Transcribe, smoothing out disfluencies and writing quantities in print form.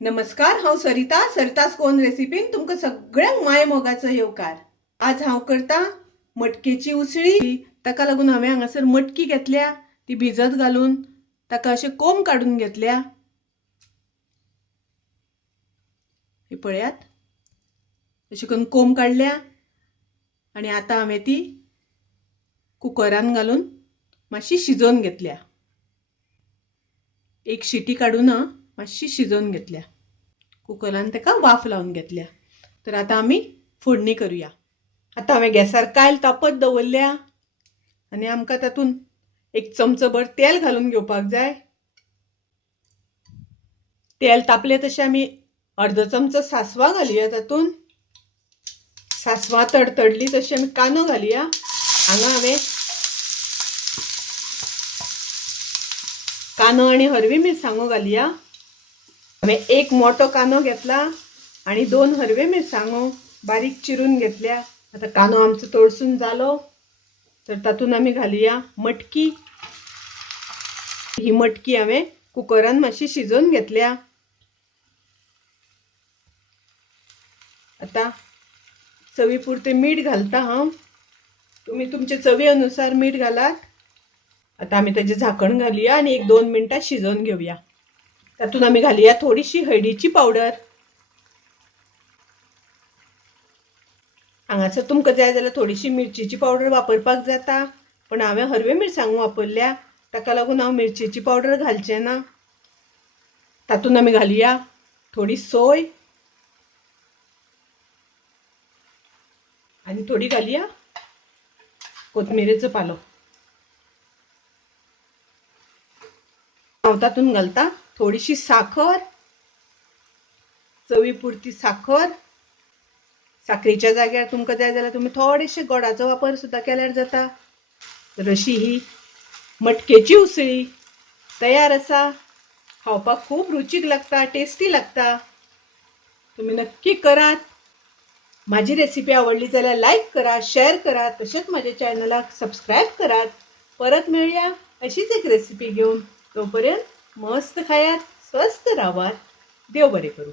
नमस्कार, हांव सरिता सरितास कोन रेसिपीन तुमकां सगळ्यांक माय मोगाचो येवकार। आज हांव करता मटकेची उसळी। ताका लागून हांवें हांगासर मटकी घेतल्या, ती भिजत घालून ताका अशें कोंब काडून घेतल्या। हे पळयात, अशें करून कोंब काडल्या आनी आतां हांवें ती कुकरान घालून मातशी शिजोवन घेतल्या। एक शिटी काडून मातशी शिजोवन घेतल्या। कुकरान ताका वाफ लावन घेतल्या। तर आतां आमी फोडणी करूया। आतां हांवें गॅसार कायल तापत दवरल्या आनी आमकां तातूंत एक चमचो भर तेल घालून घेवपाक जाय। तेल तापलें तशें आमी अर्दो चमचो सासवां घालुया तातूंत। सासवां तडतडली तशी आमी कांदो घालुया। हांगा हांवें कांदो आनी हरवी मिरसांगो घालुया। हांवें एक मोठो कांदो घेतला आनी 2 हरवे मिरसांगो बारीक चिरून घेतल्या। आतां कांदो आमचो तळसून जालो तर तातूंत आमी घालुया मटकी। ही मटकी हांवें कुकरान मातशी शिजोवन घेतल्या। आतां चवी पुरतें मीठ घालता हांव। तुमी तुमचे चवी अनुसार मीठ घालात। आतां आमी ताचें झाकण घालुया आनी 1-2 मिनटां शिजोवन घेवया। तातूंत आमी घालुया थोडीशी हळदीची पावडर। हांगासर तुमकां जाय जाल्यार थोडीशी मिरचीची पावडर वापरपाक जाता, पण हांवें हरवे मिरसांगो वापरल्या, ताका लागून हांव मिरचीची पावडर घालचें ना। तातूंत आमी घालुया थोडी सोय आनी थोडी घालुया कोथमिरेचो पालो। हांव तातूंत घालता थोडीशी साखर, चवी पुरती साखर। साखरेच्या जाग्यार तुमकां जाय जाल्यार तुमी थोडेशे गोडाचो वापर सुद्दां केल्यार जाता। तर अशी ही मटकेची उसळी तयार आसा। खावपाक खूब रुचीक लागता, टेस्टी लागता। तुमी नक्की करात। माझी रेसिपी आवडली जाल्यार लाईक करा, शेअर करा, तशेंच माझ्या चॅनलाक सबस्क्राईब करात। परत मेळुया अशीच एक रेसिपी घेऊन। तोपर्यंत मस्त खायात, स्वस्त राहात। देव बरें करूं।